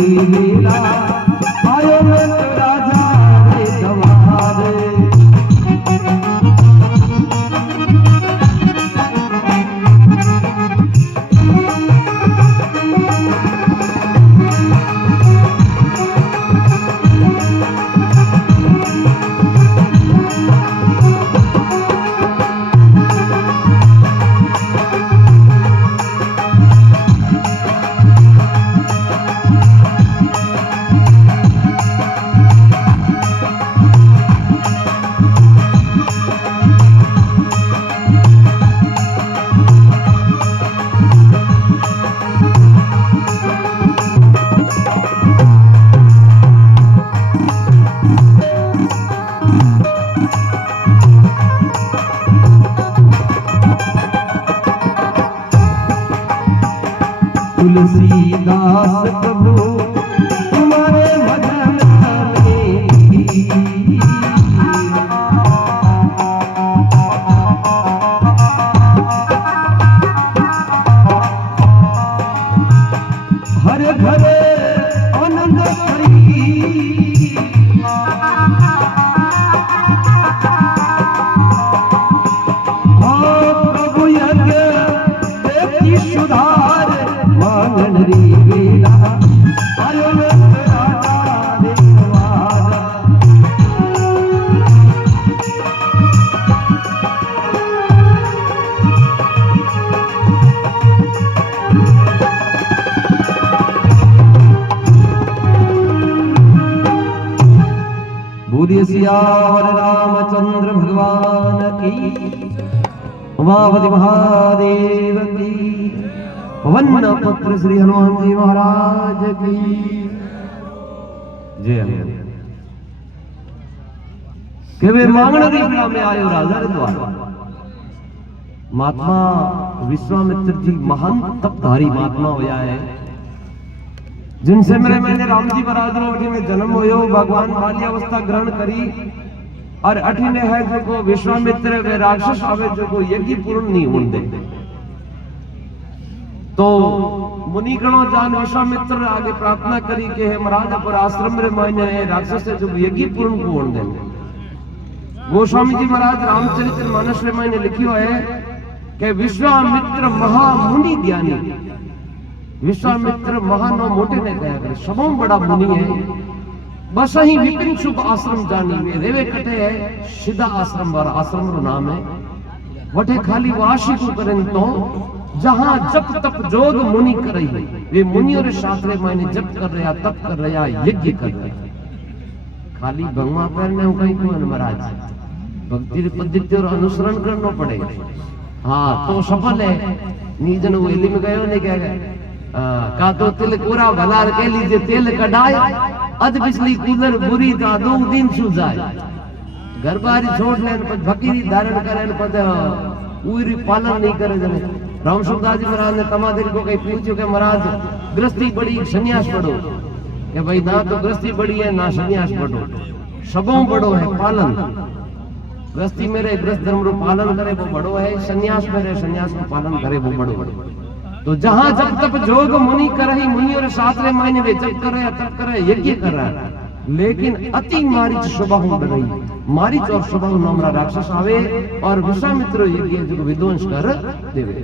वेला आयो राजा रे दवारे तुलसीदास प्रभु तुम्हारे भजन हर घरे आनंद प्रभु यज्ञ देखी सुधार मांगन री वेला आयो राजा रे दवारा बोलिए सियावर रामचंद्र भगवान की उमापति महादेव की पवन पुत्र श्री हनुमान जी महाराज की जय। के वे मांगण री वेला में आयो राजा रे द्वार। महात्मा विश्वामित्र जी महान तपधारी महात्मा होया है, जिनसे मैंने राम जी महाराज अठी में जन्म होयो, भगवान बाली अवस्था ग्रहण करी और अठी ने है जो को विश्वामित्र वे राक्षस आवे जो को यज्ञ पूर्ण नहीं होने दे। तो मुनि गणों जान विश्वामित्र आगे प्रार्थना करी के हे महाराज पर आश्रम रे मायने राक्षस से जो यज्ञ पूर्ण को होने दे। गोस्वामी जी महाराज रामचरित्र मानस रे मायने लिखियो है कि विश्वामित्र महामुनि ज्ञानी, विश्वामित्र महानो मोटे ने कहा करे सबों बड़ा मुनि है, बस ही विपिन शुभ आश्रम जानी वे रेवे कटे है सीधा आश्रम वाला आश्रम रो नाम है वठे खाली वाशी को करें तो जहां जप तप जोग मुनि करई वे मुनियों रे शास्त्रे मायने जप कर रहा तप कर रहा यज्ञ कर रहा। खाली भगवा करने हो कहीं को महाराज भक्ति पद्धति और अनुसरण करना पड़े। हाँ तो सफल है नीजन वो इल्म गयो नहीं कह गए का तो तिल पूरा भला के लीजिए तेल कढ़ाए अध पिछली कूलर बुरी था 2 दिन सुजाए घर बारी छोड़ लेन पर फकीरी धारण करेन पर पूरी पालन नहीं करे जने। राम सुखदास जी महाराज ने तमादिर को कहीं पूछो कि महाराज गृहस्थी बड़ी संन्यास पढ़ो कि भाई ना तो गृहस्थी बड़ी है ना संन्यास पढ़ो, सबों बड़ो है पालन। गृहस्थी मेरे गृहस्थ धर्म रो पालन करे वो बड़ो है, संन्यास मेरे संन्यास को पालन करे वो बड़ो। तो जहां जब तप जोग मुनि करही मुनि और शास्त्रे मायने वे जप कर रहे तप कर रहे यज्ञ कर रहा, लेकिन अति मारीच स्वभाव रही मारीच और स्वभाव नामरा राक्षस आवे और विश्वामित्र यज्ञ जो विध्वंस कर देवे।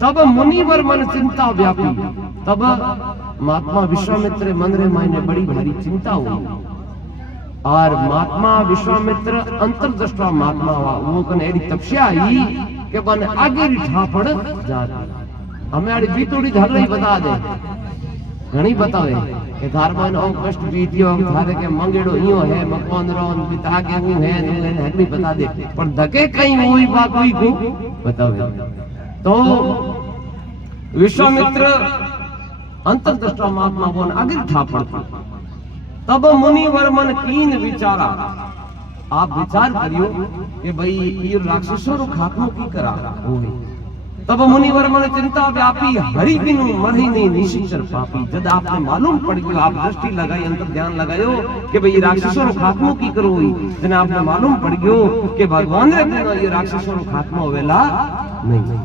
तब मुनिवर मन चिंता व्यापी, तब महात्मा विश्वामित्र मन रे मायने बड़ी भारी चिंता हुई और महात्मा विश्वामित्र अंतर्दृष्टा महात्मा हुआ वो कने एडी तपस्या आई कि बन आगे रिठा पड़ जाती। हमें आड़ी बीतोड़ी झल रही बता दे घणी बतावे कि धारमान ओ कष्ट बीतियो थारे के मंगेड़ो इयो है मकान रोन बिता के हूं है ने हगली बता दे पर धके कहीं हुई बात हुई को बतावे। तो विश्वामित्र अंतर्दृष्टा महात्मा बोन आगे रिठा पड़ता। तब मुनि वर्मन कीन विचारा, आप विचार करियो कि भाई ये राक्षसों रो खात्मो की करा होई। तब मुनिवर मन चिंता व्यापी हरि बिनु मरही नहीं निशिचर पापी। जब आपने मालूम पड़ गयो आप दृष्टि लगाई अंतर ध्यान लगायो कि भाई राक्षसों रो खात्मो की करो हुई, जब आपने मालूम पड़ गयो कि भगवान रे बिना ये राक्षसों रो खात्मो होवेला नहीं।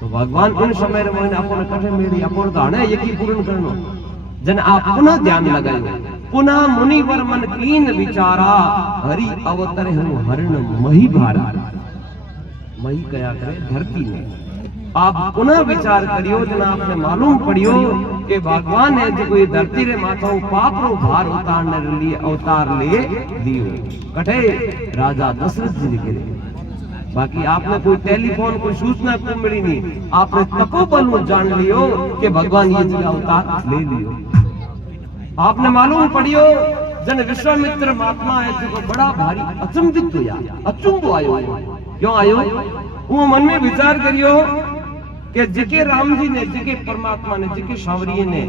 तो भगवान उन समय रे मोने अपन कठे मेरी अपन दाणे यकी पूर्ण करनो जन आप पुनः ध्यान लगायो, पुनः मुनिवर मन कीन विचारा, हरि अवतरे हूँ हरण मही भारा। मही कया करे धरती में। आप पुनः विचार करियो, जन आपने मालूम पड़ियो कि भगवान है जो कोई धरती रे माथो पाप रो भार उतारने लिए अवतार ले दियो। कठे राजा दशरथ जी ने। बाकी आपने कोई टेलीफोन कोई सूचना को मिली नहीं, आपने तपोबल जान लियो कि भगवान ये जगह अवतार ले लियो। आपने मालूम पड़ियो जन विश्वामित्र महात्मा है जो बड़ा भारी अचंभित हुआ, अचंभो आयो। क्यों आयो? वो मन में विचार करियो कि जिके राम जी ने, जिके परमात्मा ने, जिके सांवरिये ने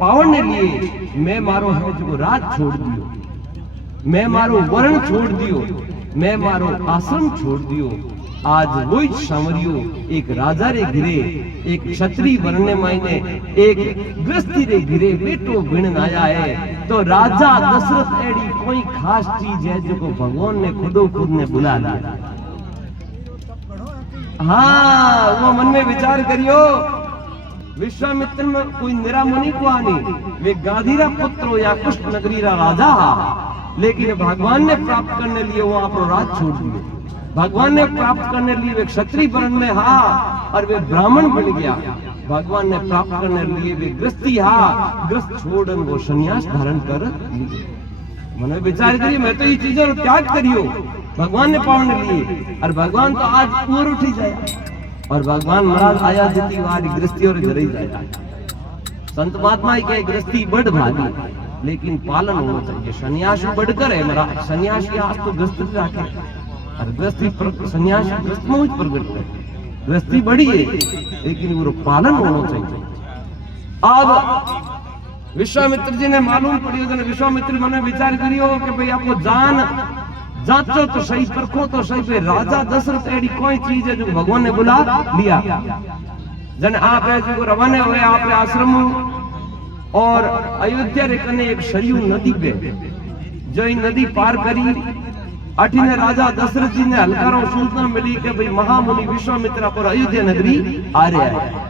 पावन ने लिए, मैं मारो है जो राज छोड़ दियो, मैं मारो वर्ण छोड़ दियो, मैं मारो आश्रम छोड़ दियो। आज वही सांवरियो एक राजा रे घिरे, एक क्षत्रिय वर्ण मायने, एक गृहस्थी रे घिरे बेटो बिन आया है। तो राजा दशरथ एड़ी कोई खास चीज है जो भगवान ने खुदो खुद ने बुला लिया। हाँ, वो मन में विचार करियो, विश्वामित्र में कोई निरा मुनि को आनी, वे गांधीरा पुत्र या कुष्ठ नगरी रा राजा, लेकिन भगवान ने प्राप्त करने लिए वो आप राज छोड़ दिए। भगवान ने प्राप्त करने लिए वे क्षत्रिय वर्ण में हा और वे ब्राह्मण बन गया। भगवान ने प्राप्त करने लिए वे गृहस्थी हा, गृहस्थ छोड़न वो संन्यास धारण कर लिए। मैंने विचार करिए, मैं तो ये चीजों त्याग करियो, भगवान ने पावन लिए, और भगवान तो आज ऊपर उठी जाए, और भगवान महाराज आया जितनी वाली गृहस्थी और घर ही जाएगा। संत महात्मा के गृहस्थी बढ़ भागी, लेकिन पालन होना चाहिए। सन्यासी बढ़कर है महाराज, सन्यासी आज तो गृहस्थ रखे, और गृहस्थी सन्यासी गृहस्थ में प्रकट है, गृहस्थी बड़ी है, लेकिन वो पालन होना चाहिए। अब विश्वामित्र जी ने मालूम पड़ियो, विश्वामित्र मैंने विचार करियो कि भाई आपको जान जांचो तो सही, परखो तो सही, पे राजा दशरथ एडी कोई चीज है जो भगवान ने बुला लिया। जन आप है जो रवाने हुए आप आश्रम, और अयोध्या रे कने एक सरयू नदी पे, जो नदी पार करी, अठीने राजा दशरथ जी ने हल्कारो सूचना मिली कि भाई महामुनि विश्वामित्र पर अयोध्या नगरी आ रहा है।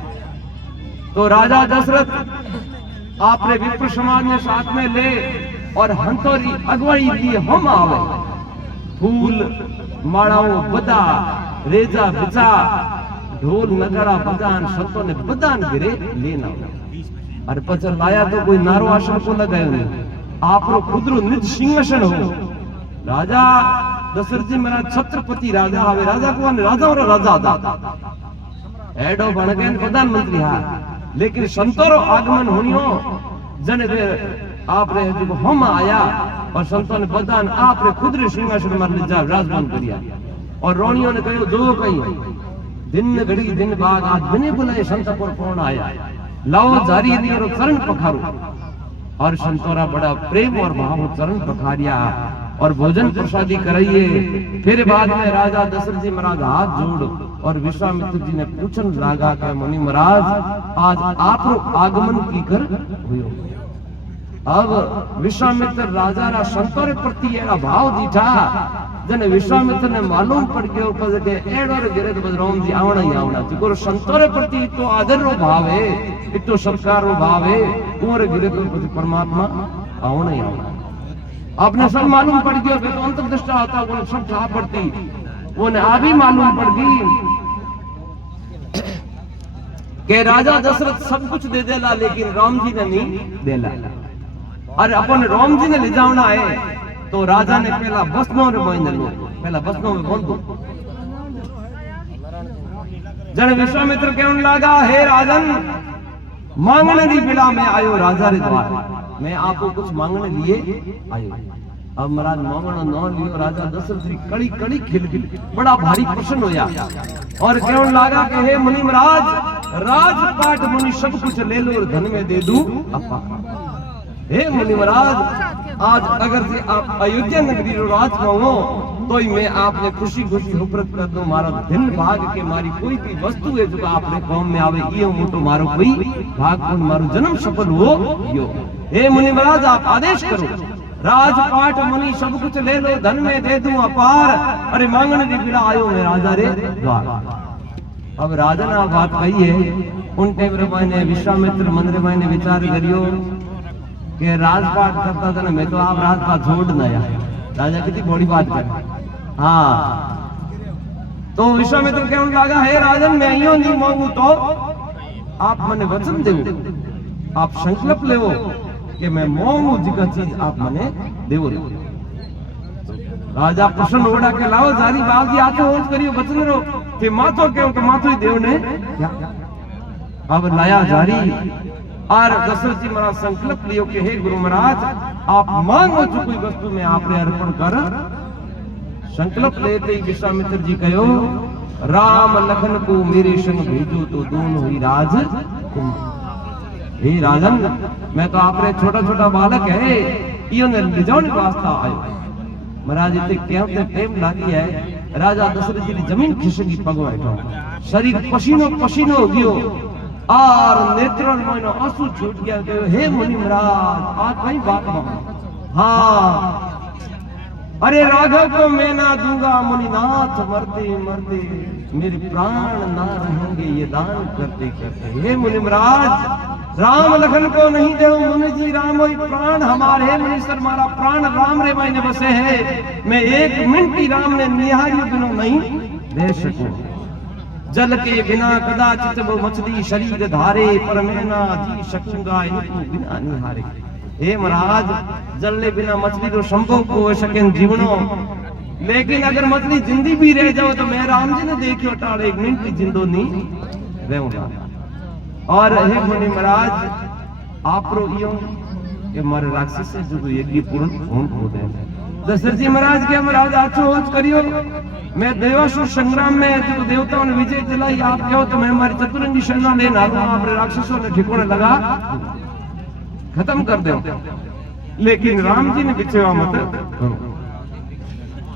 तो राजा दशरथ आपने विप्र समाज ने साथ में ले, और हंतोरी अगवाई लिए हम आवे, फूल माड़ाओ बदा रेजा बिचा, ढोल नगाड़ा बजान संतों ने बदान गिरे लेना। और पचर लाया तो कोई नारो आश्रम को लगायो नहीं, आपरो खुदरो निज सिंहासन हो। राजा दशरथ जी मेरा छत्रपति राजा आवे, राजा को राजा और राजा दा एडो बन गए प्रधानमंत्री हा, लेकिन संतों आगमन होनियो जन आप रे जो हम आया, और संतों ने बदान आप रे खुद रे सिंहासन पर ले जा राजमान करिया। और रोनियों ने कहो जो कही दिन घड़ी दिन बाद आज बिने बुलाए संत पर कौन आया, लाओ जारी लियो रो चरण पखारो। और संतोरा बड़ा प्रेम और भाव चरण पखारिया, और भोजन प्रसादी कराइए। फिर बाद में राजा दशरथ जी महाराज हाथ जोड़, और विश्वामित्र जी ने पूछन लागा कि मुनि महाराज आज आप आगमन की कर हुयो। अब विश्वामित्र राजा रा संतों प्रति एड़ा भाव दीठा, जन विश्वामित्र ने मालूम पड़ गयो कि एड़ो रे गिरे तो राम जी आवना ही आवना, जो संतों प्रति तो आदर रो भाव है, इतो सत्कार रो भाव है, और गिरे तो परमात्मा आवना ही आवना। आपने सब मालूम पड़ गया, तो अंतर्दृष्टा होता वो सब कहा पड़ती, वो ने आ भी मालूम पड़ गई कि राजा दशरथ सब कुछ दे देला, लेकिन राम जी ने नहीं देला। और अपन राम जी ने ले जाना है, तो राजा ने पहला बसनों रे मोइन लो, पहला बसनों में बोल दो। जन विश्वामित्र कहने लगा, हे राजन मांगने दी बिला में आयो राजा रे द्वार, मैं आपको कुछ मांगने लिए आयो। अब महाराज मांगना न लियो, राजा दशरथ जी कड़ी कड़ी खिल बड़ा भारी प्रसन्न होया, और कहने लगा कि हे मुनि महाराज राजपाट मुनि सब कुछ ले लो और धन में दे दूं अपा। हे मुनि महाराज आज अगर से आप अयोध्या नगरी रो राज मांगो तो ही मैं आपने खुशी खुशी उपरत कर दूं। मारा दिन भाग के मारी कोई भी वस्तु है जो आपने कौम में आवे, ये मोटो मारो कोई भाग को मारो जन्म सफल हो यो। हे मुनि महाराज आप आदेश करो, राजपाट मुनि सब कुछ ले लो, धन में दे दूं अपार, अरे मांगने दी बिना आयो मैं राजा रे द्वार। अब राजा ने बात कही है, उन टाइम रे मायने विश्वामित्र मंदिर मायने विचार करियो कि राजपाट करता था ना, मैं तो आप राजपाट छोड़ नया। राजा कितनी बड़ी बात कर। हाँ तो विश्वामित्र कहने लगा, हे राजन मैं यो नहीं मांगू तो आप मने वचन देव, आप संकल्प लेवो कि मैं मांगू जिका चीज आप मने देवो। राजा प्रश्न ओढ़ा के लाओ जारी बाजी आते हो करियो वचन रो कि माथो क्यों तो माथो ही देव ने क्या। अब लाया जारी और दशरथ जी महाराज संकल्प लियो कि हे गुरु महाराज आप मांगो जो कोई वस्तु में आपने अर्पण कर। संकल्प लेते ही विश्वामित्र जी कहो, राम लखन को मेरे संग भेजो तो दोनों ही राज तुम। हे राजन मैं तो आपने छोटा छोटा बालक है, इयो ने लिजाने वास्ता आयो। महाराज इतने कहते टेम लागी है, राजा दशरथ जी की जमीन खिसकी पगो हेठो, शरीर पसीनो पसीनो हो गयो और नेत्रों में आंसू छूट गया। हे मुनि महाराज आज कहीं बात मांगो। हाँ अरे राघव को मैं ना दूंगा मुनिनाथ, मरते मरते मेरे प्राण ना रहेंगे ये दान करते करते। हे मुनि महाराज राम लखन को नहीं दे मुनि जी, राम ही प्राण हमारे। मुनीश्वर मारा प्राण राम रे मैंने बसे है, मैं एक मिनट ही राम ने निहारी बिनो नहीं दे सकूं। जल के बिना कदाचित वो मछली शरीर धारे, पर मैं ना जी सकूंगा इनको बिना निहारे। हे महाराज जलने बिना मछली तो संभव हो सके जीवनो, लेकिन अगर मछली जिंदी भी रह जाओ तो मैं राम जी ने देखियो टाड़े एक मिनट की जिंदो नहीं रहूंगा। और हे मुनि महाराज आप रो यो कि मारे राक्षस से जो यज्ञ पूर्ण हो दे। दशरथ जी महाराज के महाराज आछो होच करियो, मैं देवासुर संग्राम में जो देवताओं ने विजय दिलाई, आप कहो तो मैं हमारी चतुरंगी सेना लेना आप राक्षसों ने ठिकाने लगा खत्म कर दो। लेकिन राम जी ने बिछेवा मत।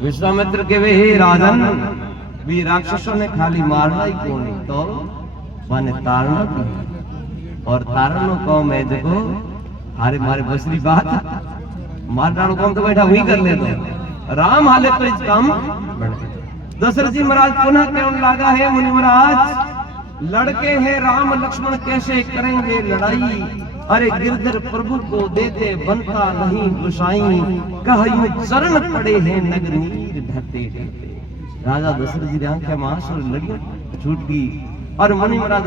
विश्वामित्र के वे हे राजन भी राक्षसों ने खाली मारना ही क्यों नहीं तो माने तारना भी, और तारणो को मैं देखो हारे मारे बसरी बात मारना को तो बैठा वही कर ले दो। राम हाले तो इस काम दशरथ जी महाराज पुनः कहने लगा, है मुनि महाराज लड़के हैं राम लक्ष्मण कैसे करेंगे लड़ाई। अरे गिरधर प्रभु को देते बनता नहीं गुसाई, कहयूं चरण पड़े हैं नगर नीर ढहते ढहते। राजा दशरथ जी आंखें में आंसू लगी छूट गई और मुनि महाराज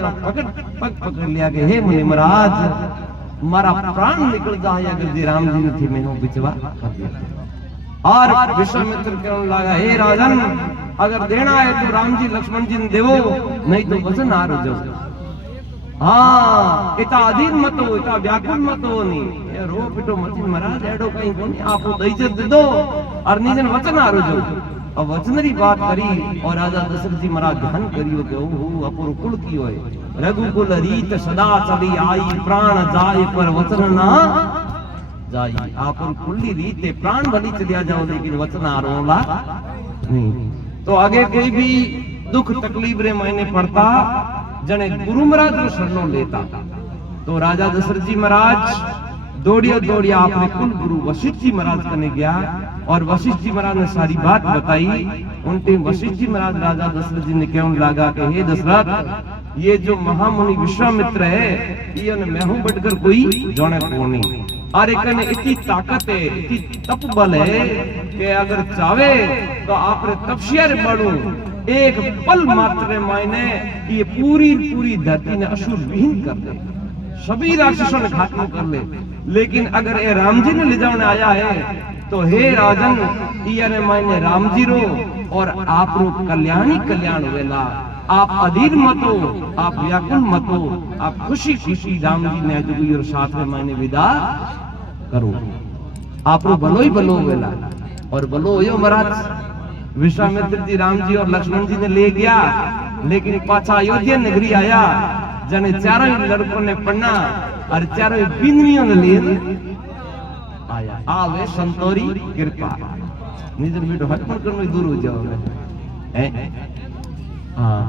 पकड़ लिया कि हे मुनि महाराज मारा प्राण निकल जाए अगर जी राम जी ने थी मैं बिचवा कर दिया। और विश्वामित्र कहने लगा, हे राजन अगर देना है तो राम जी लक्ष्मण जी ने देवो, नहीं तो वचन आ रो जाओ। हाँ इता अधीन मत हो, इता व्याकुल मत हो नहीं ये रो पिटो मत महाराज एडो कहीं कोनी आप दईजत दे दो और निजन वचन आ रो जो। अब वचन री बात करी और राजा दशरथ जी महाराज ध्यान करियो के ओ अपुर कुल की होए, रघुकुल रीत सदा चली आई, प्राण जाए पर वचन ना जाई। आप कुल्ली रीते प्राण भली चलिया जाओ लेकिन वचन आ रोला नहीं। तो आगे कोई भी दुख तकलीफ रे मैंने पड़ता जने गुरु महाराज को शरणों लेता। तो राजा दशरथ जी महाराज दौड़िया दौड़िया अपने कुल गुरु वशिष्ठ जी महाराज कने गया और वशिष्ठ जी महाराज ने सारी बात बताई। उन टाइम वशिष्ठ जी महाराज राजा दशरथ जी ने कहने लगा कि हे दशरथ ये जो महामुनि विश्वामित्र है ये मैं हूं बढ़कर कोई जाने को नहीं, और एक इतनी ताकत है इतनी तप बल है कि अगर चाहे तो आपने तपस्या रे बढ़ू एक पल मात्र मायने ये पूरी पूरी धरती ने असुर विहीन कर दे, सभी राक्षसों ने खात्मा कर ले। लेकिन अगर ये राम जी ने ले जाने आया है तो हे राजन ये ने मायने राम जी रो और आप रो कल्याणी कल्याण वेला। आप अधीर मत हो, आप व्याकुल मत हो, आप खुशी खुशी राम जी ने जो और साथ में मायने विदा करो। आप रो भलो ही भलो वेला और भलो यो महाराज विश्वामित्र जी राम जी और लक्ष्मण जी ने ले गया, लेकिन पाछा अयोध्या नगरी आया जने चारों लड़कों ने पढ़ना और चारों बिंदनियों ने ले आया। आवे संतोरी कृपा निजर बेटो हटपड़ करने दूर हो जाओ है। हाँ